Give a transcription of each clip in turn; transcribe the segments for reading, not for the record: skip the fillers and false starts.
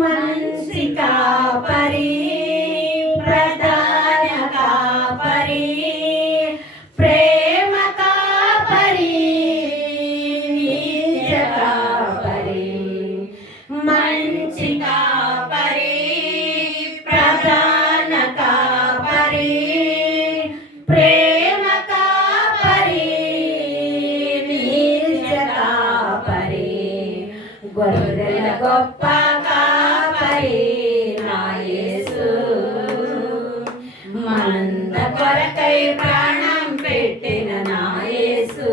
మంచి కాపరి, ప్రధాన కాపరి, ప్రేమ కాపరి, నిజ కాపరి. మంచి కాపరి, ప్రధాన కాపరి, ప్రేమ కాపరి, నిజ కాపరి. గొర్రెల గొప్ప కాపరి నా యేసు, మంద కొరకై ప్రాణం పెట్టిన నా యేసు.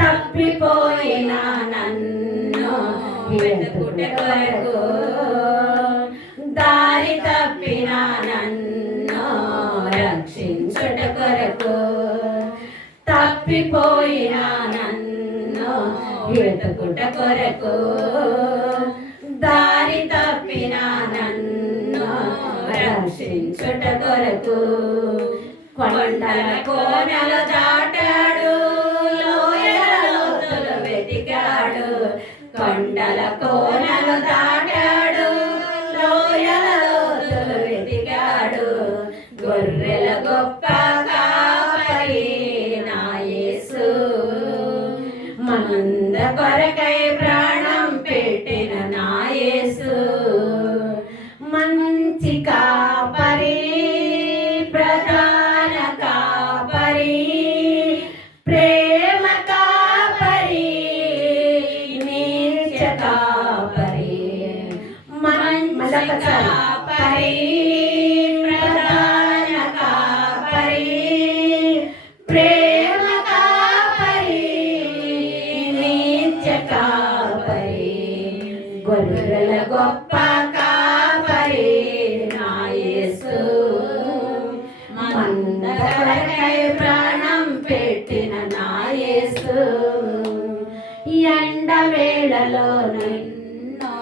తప్పిపోయిన నన్ను వెతుకుట కొరకు, దారి తప్పిన నన్ను రక్షించుట కొరకు, తప్పిపోయిన నన్ను వెతుకుట కొరకు, దారి తప్పిన నన్ను రక్షించుట కొరకు. కొండల కోనలు దాటాడు, లోయల లోతులు వెతికాడు. కొండల కోనలు దాటాడు, లోయల లోతులు వెతికాడు. గొర్రెల గొప్ప కాపరి నా యేసు, మంద కొరకై ప్రాణం పెట్టిన నా యేసు. మంచి కాపరి, ప్రధాన కాపరి, ప్రేమ కాపరి, నిత్య కాపరి. మంచి కాపరి, ప్రధాన కాపరి, ప్రేమ కాపరి, నిత్య కాపరి. గొర్రెల గొప్ప కాపరి నా యేసు, మంద కొరకై ప్రాణం పెట్టిన నా యేసు. ఎండ వేళలో నిన్ను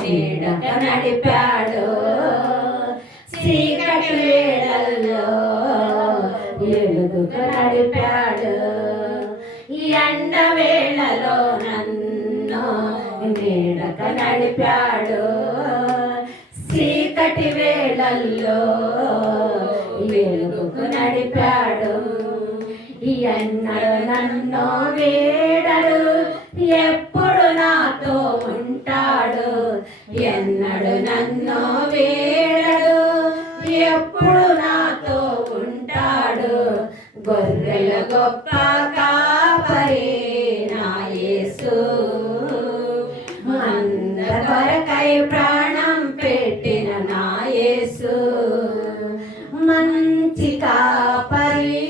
నీడక నడిపాడు, చీకటి వేళల్లో ఎలుగుక నడిపాడు. ఎండ వేళలో నన్ను నీడక నడిపాడు, చీకటి వేళల్లో వెలుగుకు నడిపాడు. ఎన్నడు నన్ను వీడడు, ఎప్పుడు నాతో ఉంటాడు. ఎన్నడు నన్ను వీడడు, ఎప్పుడు నాతో ఉంటాడు. గొర్రెల గొప్ప కాపరి నా యేసు, మంద కొరకై ప్రాణం పెట్టిన నా యేసు. మంచి కాపరి,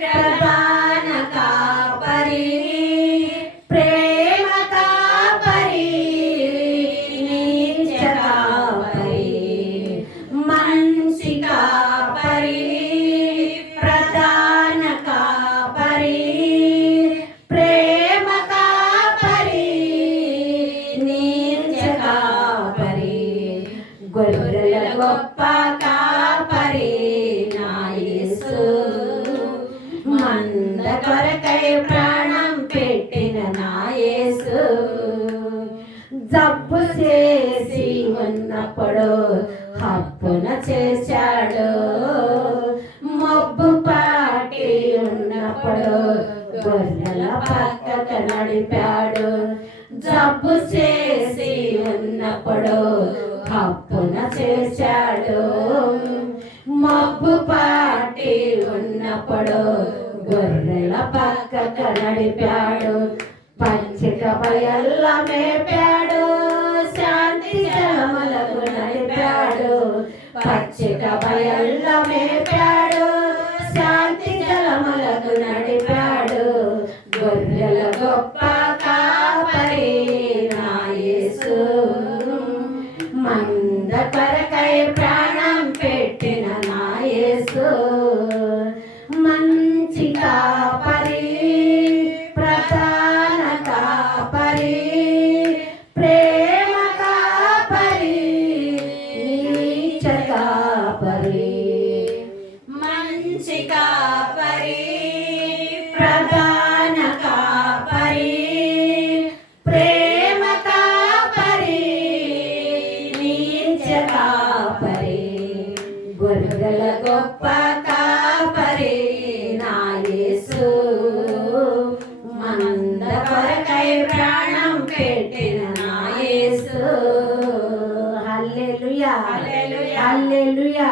ప్రధాన కాపరి, ప్రేమ కాపరి, నిత్య కాపరి. మంచి కాపరి, ప్రధాన కాపరి, ప్రేమ కాపరి, నిత్య కాపరి. గొర్రెల గొప్ప కాపరి నా యేసు, మంద కొరకై ప్రాణం పెట్టిన నా యేసు. జబ్బు చేసి ఉన్నప్పుడు హప్పున చేశాడు, మబ్బు పాటి ఉన్నప్పుడు గొర్రెల పక్కక నడిపాడు. జబ్బు చేసి ఉన్నప్పుడు హప్పున చేశాడు, మబ్బు పాటి ఉన్నప్పుడు గొర్రెల పక్కక నడిపాడు. పచ్చిక బయళ్ళ మేపాడు, శాంతి జలములకు నడిపాడు. పచ్చిక బయళ్ళ మేపాడు, శాంతి జలములకు నడిపాడు. గొర్రెల గొప్ప కాపరి నా యేసు, మంద కొరకై ప్రాణం పెట్టిన నా యేసు. మంచి కాపరి, ప్రధాన కాపరి, ప్రేమ కాపరి, నిత్య కాపరి. గొప్ప కాపరి నా యేసు మంద కొరకై ప్రాణం పెట్టిన నా యేసు హల్లెలూయా హల్లెలూయా హల్లెలూయా